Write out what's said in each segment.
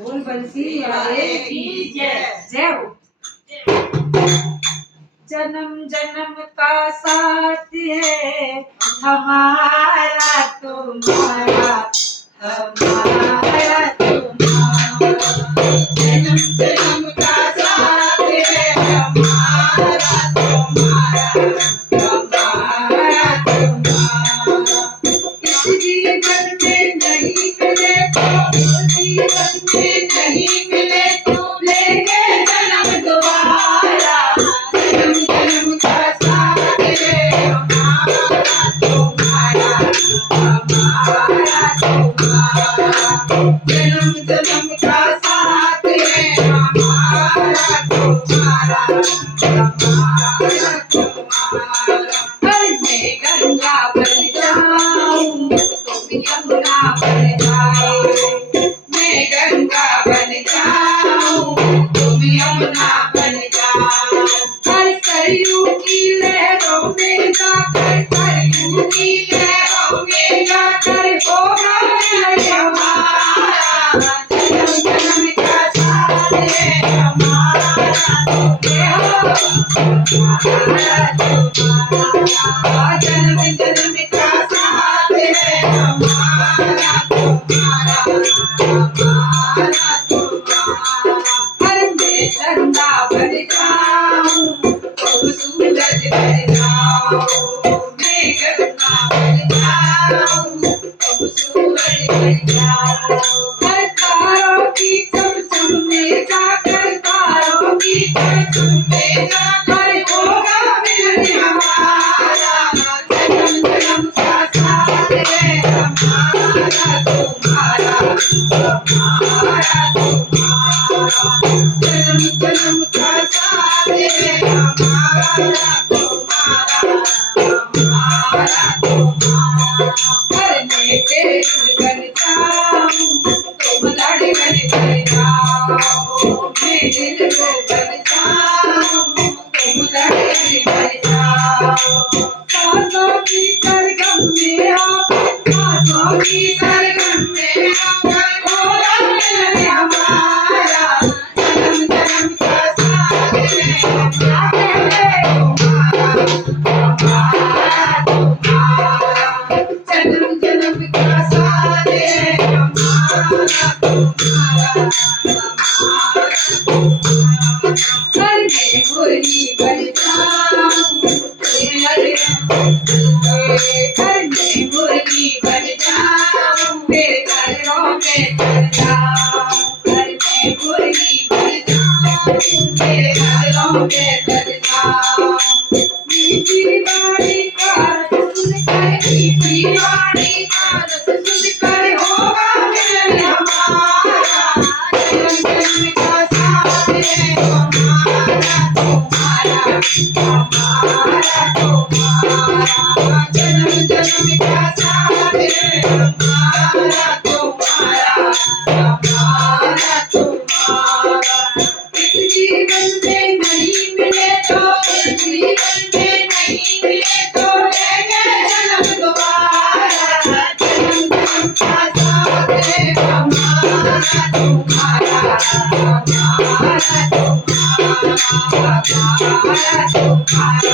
बोल बंसी वाले की जय जय हो। जन्म जन्म का साथ है हमारा तुम्हारा, हमारा तुम्हारा। जन्म जन्म का साथ है हमारा तुम्हारा, हमारा तुम्हारा। इस जीवन में नहीं मिले तो उस जीवन में नहीं मिले तो लेंगे जन्म दोबारा। जन्म जन्म का साथ है हमारा तुम्हारा, हमारा तुम्हारा। जन्म जन्म का साथ है हमारा तुम्हारा, हमारा तुम्हारा। मैं गंगा बन जाऊं तुम यमुना बन जाओ, मैं गंगा बन जाऊं तुम यमुना बन जाओ। हर सरयू की लहरों में जाकर, सरयू की लहरों में जाकर होगा मिलन हमारा। जन्म जन्म का साथ है हमारा तुम्हारा, जन्म जन्म का साथ है हमारा तुम्हारा, हमारा तुम्हारा। हर मैं चंदा बन जाऊं तुम सूरज बन जाओ, मैं गंगा बन जाऊं तुम सूरज बन जाओ। हर तारों की चमचम में जाकर, तारों की चमचम में जाकर होगा मिलन हमारा। जन्म जन्म का साथ है हमारा तुम्हारा, हमारा तुम्हारा। जन्म जन्म का साथ है हमारा तुम्हारा, हमारा तुम्हारा। हर मैं पेड़ बन जाऊं तुम लड़ी बन जाओ, मैं दिल बन जाऊं तुम लड़ी बन जाओ। सांसों की सरगम में आकर, सांसों की सरगम में आकर होगा मिलन हमारा। जन्म जन्म का साथ है हमारा, हमारा तुम्हारा। जन्म जन्म का साथ है हमारा तुम्हारा, हमारा तुम्हारा। हर मैं मुरली बन जाऊं तेरे घर में मुरली बन जाऊं, मेरे घरों में चल जाऊं। घर में मुरली बन जाऊं, मेरे घरों में चल जाऊं। मीठी वाणी का रस सुनकर, मीठी वाणी का रस सुनकर होगा मिलन हमारा। जन्म जन्म का साथ है हमारा तुम्हारा, हमारा तुम्हारा। जन्म जन्म का साथ है हमारा तुम्हारा, हमारा तुम्हारा। इस जीवन में नहीं मिले तो, इस जीवन में नहीं मिले तो लेंगे जन्म दोबारा। जन्म जन्म का साथ है हमारा तुम्हारा, हमारा तुम्हारा, हमारा तुम्हारा,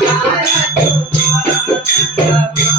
हमारा तुम्हारा।